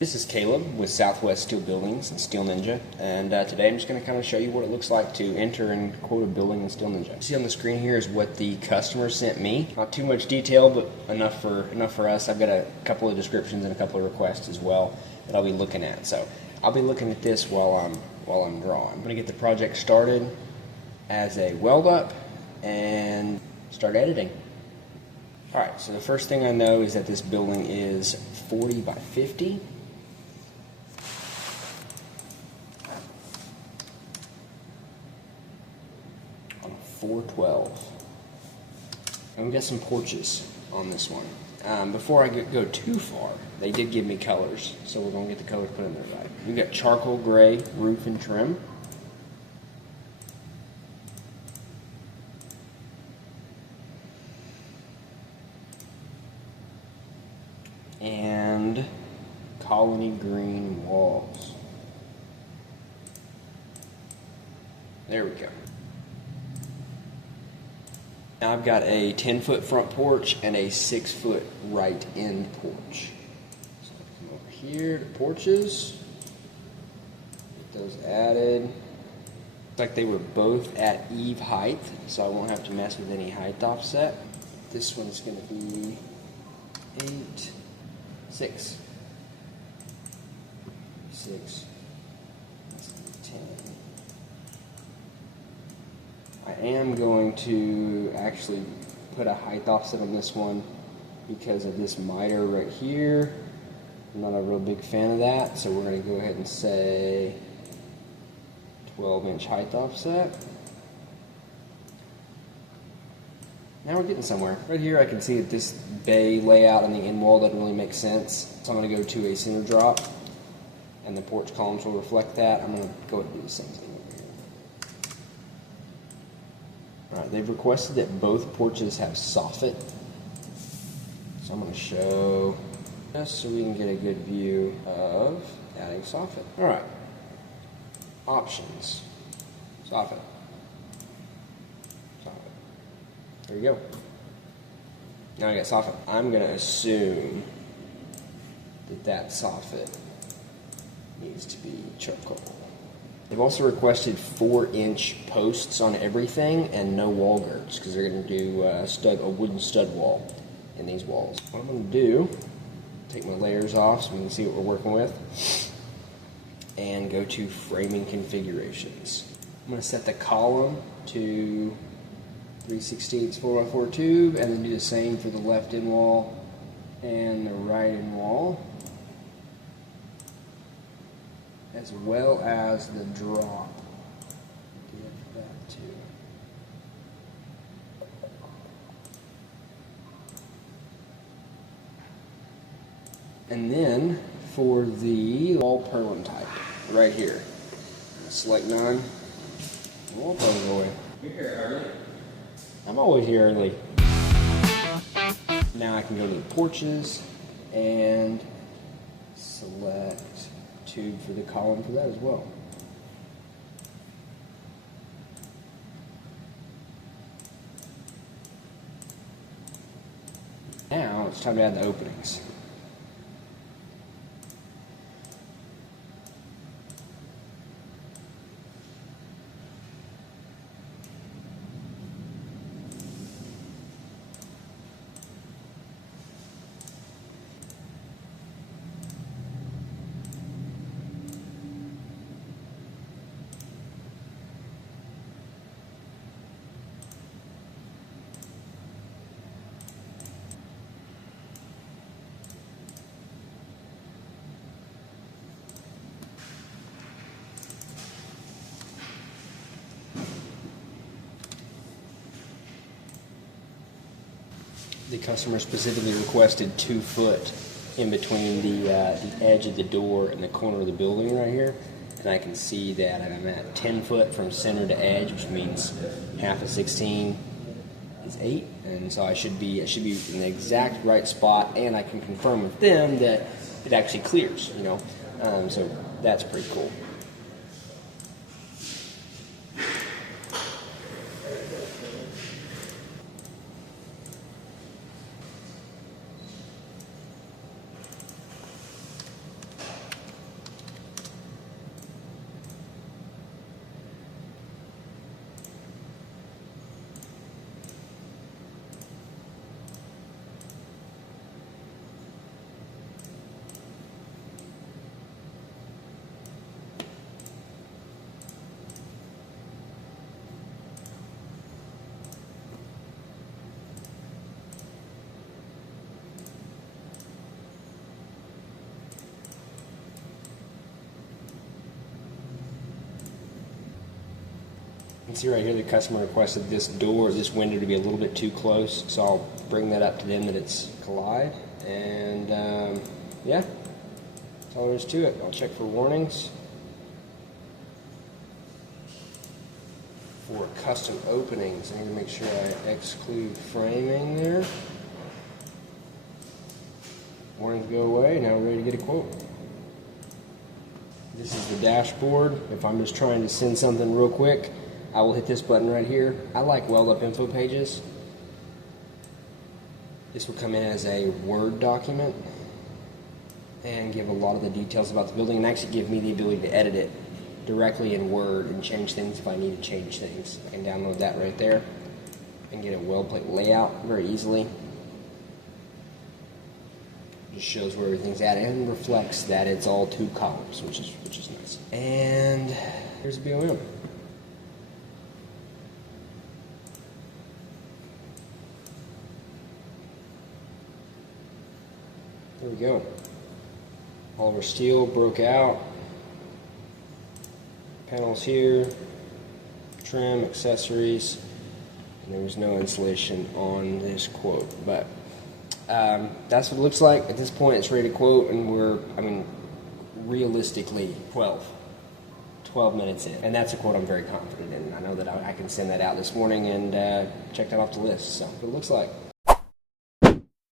This is Caleb with Southwest Steel Buildings and Steel Ninja, and today I'm just going to kind of show you what it looks like to enter and quote a building in Steel Ninja. You see on the screen here is what the customer sent me. Not too much detail, but enough for us. I've got a couple of descriptions and a couple of requests as well that I'll be looking at. So I'll be looking at this while I'm drawing. I'm going to get the project started as a weld up and start editing. Alright, so the first thing I know is that this building is 40 by 50. On 412. And we got some porches on this one. Before I go too far, they did give me colors, so we're going to get the colors put in there right. We've got charcoal gray roof and trim. And colony green walls. There we go. Now I've got a 10-foot front porch and a 6-foot right end porch. So I come over here to porches, get those added. Looks like they were both at eve height, so I won't have to mess with any height offset. This one's going to be 8, 6, 6, 10. I am going to actually put a height offset on this one because of this miter right here. I'm not a real big fan of that, so we're going to go ahead and say 12-inch height offset. Now we're getting somewhere. Right here I can see that this bay layout on the end wall doesn't really make sense, so I'm going to go to a center drop, and the porch columns will reflect that. I'm going to go ahead and do the same thing over here. Alright, they've requested that both porches have soffit, so I'm going to show just so we can get a good view of adding soffit. Alright, options, soffit. There you go. Now I got soffit. I'm going to assume that soffit needs to be charcoal. They've also requested 4-inch posts on everything and no wall girts because they're going to do a wooden stud wall in these walls. What I'm going to do, take my layers off so we can see what we're working with, and go to framing configurations. I'm going to set the column to 3/16 4x4 tube, and then do the same for the left end wall and the right end wall, as well as the drop. Give that too. And then for the wall purlin type, right here, select none. Wall purlin away. You're here early. I'm always here early. Now I can go to the porches and select tube for the column for that as well. Now it's time to add the openings. The customer specifically requested 2 foot in between the edge of the door and the corner of the building right here, and I can see that I'm at 10 foot from center to edge, which means half of 16 is 8, and so I should be in the exact right spot, and I can confirm with them that it actually clears, so that's pretty cool. can see right here the customer requested this window to be a little bit too close, so I'll bring that up to them that it's collide, and yeah, that's all there is to it. I'll check for warnings. For custom openings, I need to make sure I exclude framing there. Warnings go away, now we're ready to get a quote. This is the dashboard. If I'm just trying to send something real quick, I will hit this button right here. I like Weld Up info pages. This will come in as a Word document and give a lot of the details about the building, and actually give me the ability to edit it directly in Word and change things if I need to change things. I can download that right there and get a weld plate layout very easily. Just shows where everything's at and reflects that it's all 2 columns, which is nice. And here's a BOM. There we go. All of our steel broke out. Panels here, trim, accessories, and there was no insulation on this quote. But that's what it looks like. At this point, it's ready to quote, and we're, realistically 12 minutes in. And that's a quote I'm very confident in. I know that I can send that out this morning and check that off the list. So, what it looks like.